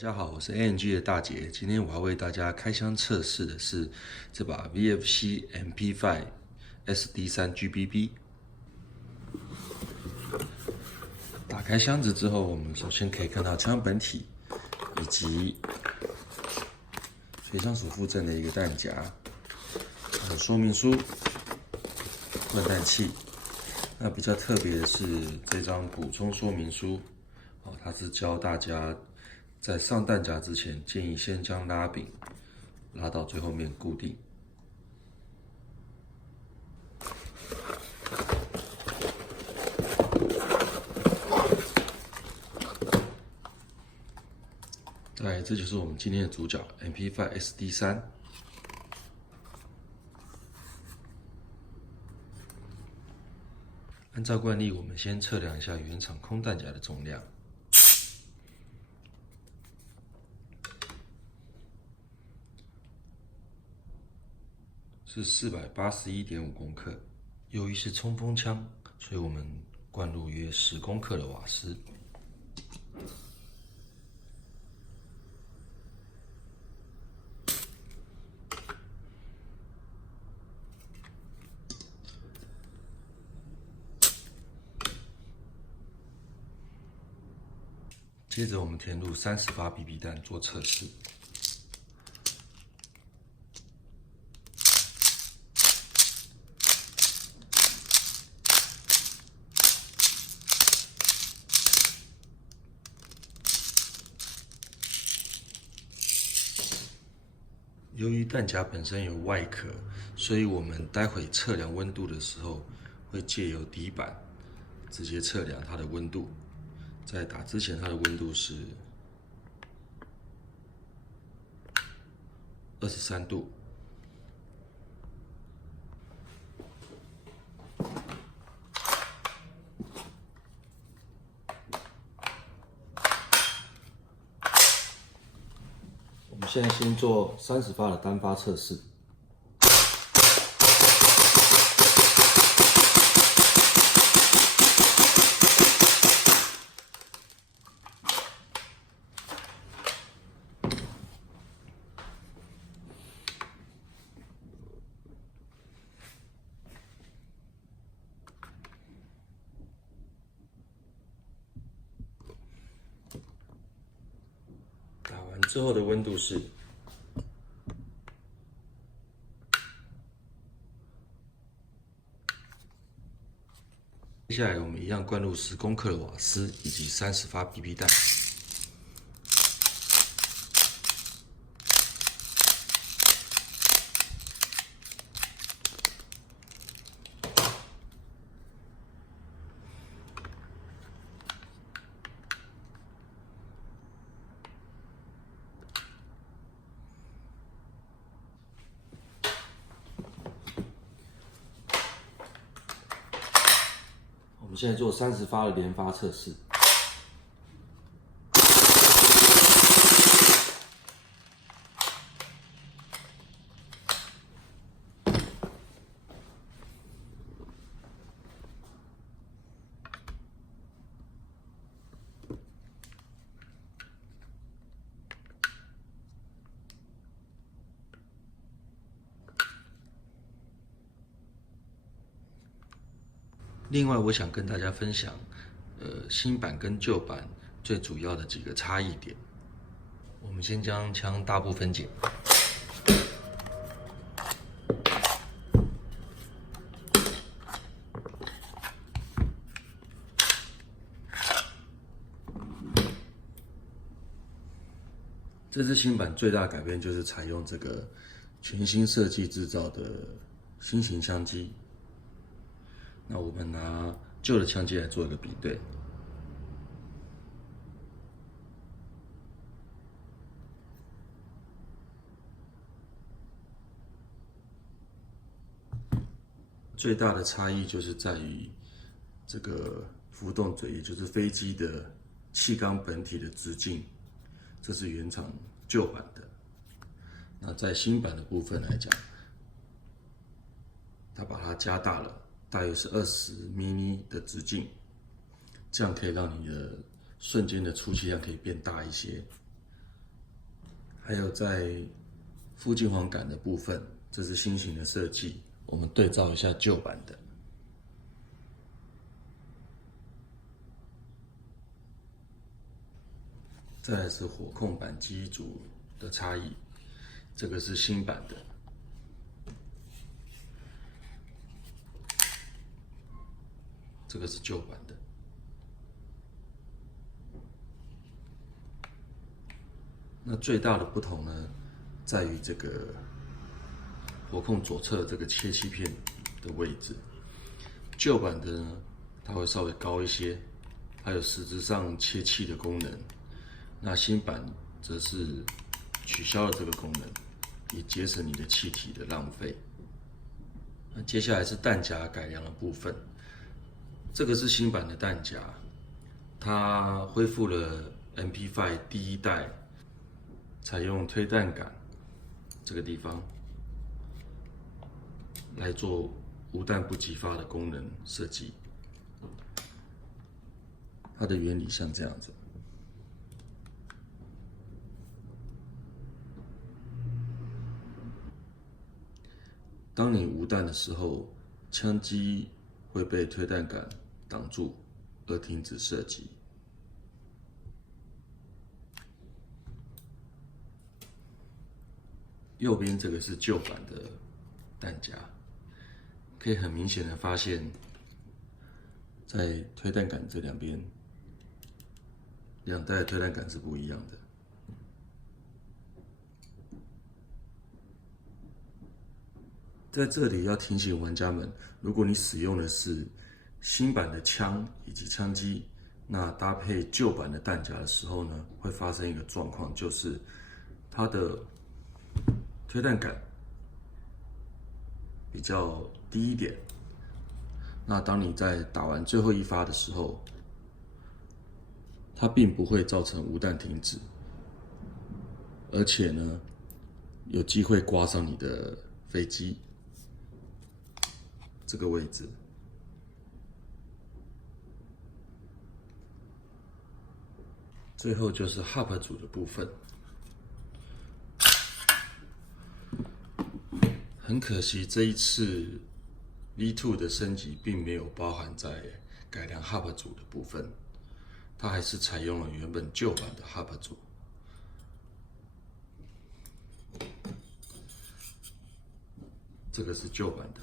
家好，我是 ANG 的大杰。今天我要为大家开箱测试的是这把 VFC MP5 SD3 GBB。打开箱子之后，我们首先可以看到枪本体以及随枪所附赠的一个弹夹，还有说明书、灌弹器。那比较特别的是这张补充说明书，它是教大家在上弹夹之前，建议先将拉柄拉到最后面固定。对，这就是我们今天的主角 MP5 SD3。按照惯例，我们先测量一下原厂空弹夹的重量。是481.5公克。由于是冲锋枪，所以我们灌入约10公克的瓦斯。接着我们填入30发 BB 弹做测试。由于弹夹本身有外壳，所以我们待会测量温度的时候，会借由底板直接测量它的温度。在打之前，它的温度是23度。我们现在先做30发的单发测试。打完之后的温度是接下来我们一样灌入10公克的瓦斯以及30发 BB 弹。我们现在做30发的连发测试。另外，我想跟大家分享，新版跟旧版最主要的几个差异点。我们先将枪大部分解。这支新版最大的改变就是采用这个全新设计制造的新型枪机。那我们拿旧的枪机来做一个比对。最大的差异就是在于这个浮动嘴，也就是飞机的气缸本体的直径，这是原厂旧版的。那在新版的部分来讲，它把它加大了。大约是20mm 的直径，这样可以让你的瞬间的出气量可以变大一些。还有在附近簧杆的部分，这是新型的设计，我们对照一下旧版的。再来是火控板机组的差异，这个是新版的，这个是旧版的。那最大的不同呢，在于这个火控左侧这个切气片的位置，旧版的呢，它会稍微高一些，还有实质上切气的功能。那新版则是取消了这个功能，以节省你的气体的浪费。那接下来是弹夹改良的部分，这个是新版的弹夹，它恢复了 MP5 第一代采用推弹杆这个地方来做无弹不激发的功能设计。它的原理像这样子。当你无弹的时候，枪机会被推弹杆挡住而停止射击。右边这个是旧版的弹夹，可以很明显的发现，在推弹杆这两边，两代的推弹杆是不一样的。在这里要提醒玩家们，如果你使用的是新版的枪以及枪机，那搭配旧版的弹夹的时候呢，会发生一个状况，就是它的推弹杆比较低一点。那当你在打完最后一发的时候，它并不会造成无弹停止，而且呢，有机会刮伤你的飞机。这个位置，最后就是 HAP 组的部分。很可惜，这一次 V2 的升级并没有包含在改良 HAP 组的部分，它还是采用了原本旧版的 HAP 组。这个是旧版的。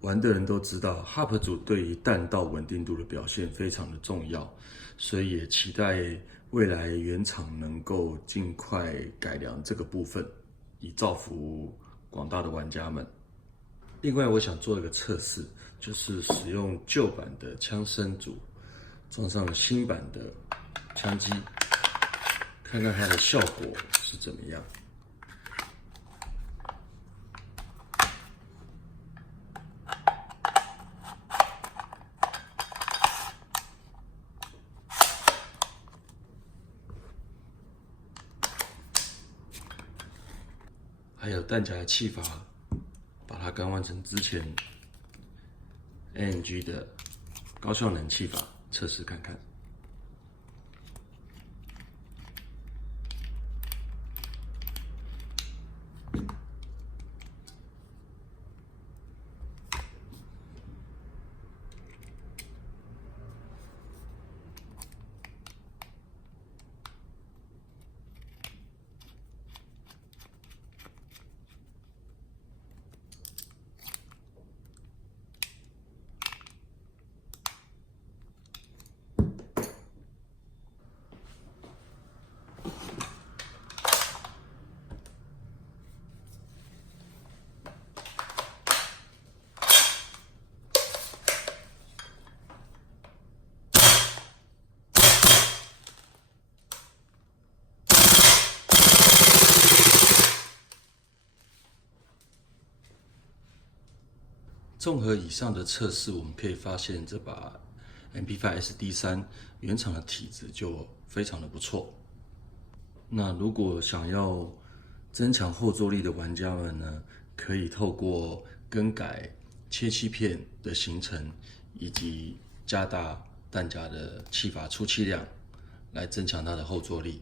玩的人都知道 ，HAP 组对于弹道稳定度的表现非常的重要，所以也期待未来原厂能够尽快改良这个部分，以造福广大的玩家们。另外，我想做一个测试，就是使用旧版的枪身组装上了新版的枪机，看看它的效果是怎么样。还有弹夹的气阀，把它更换成之前 AMG 的高效能气阀，测试看看。综合以上的测试，我们可以发现这把 MP5 SD3 原厂的体质就非常的不错。那如果想要增强后坐力的玩家们呢，可以透过更改切气片的形成以及加大弹夹的气阀出气量，来增强它的后坐力。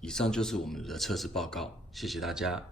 以上就是我们的测试报告，谢谢大家。